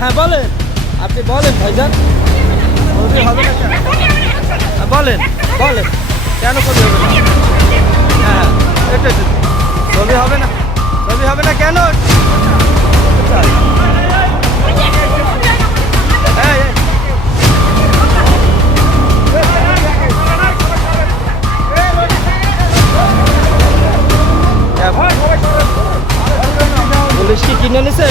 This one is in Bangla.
হ্যাঁ বলেন, আপনি বলেন ভাইজান, ছবি হবে না কেন? বলেন বলেন কেন ছবি হবে না? হ্যাঁ এটা ছবি হবে না, ছবি হবে না কেন? পুলিশ কি কিনে নিছে?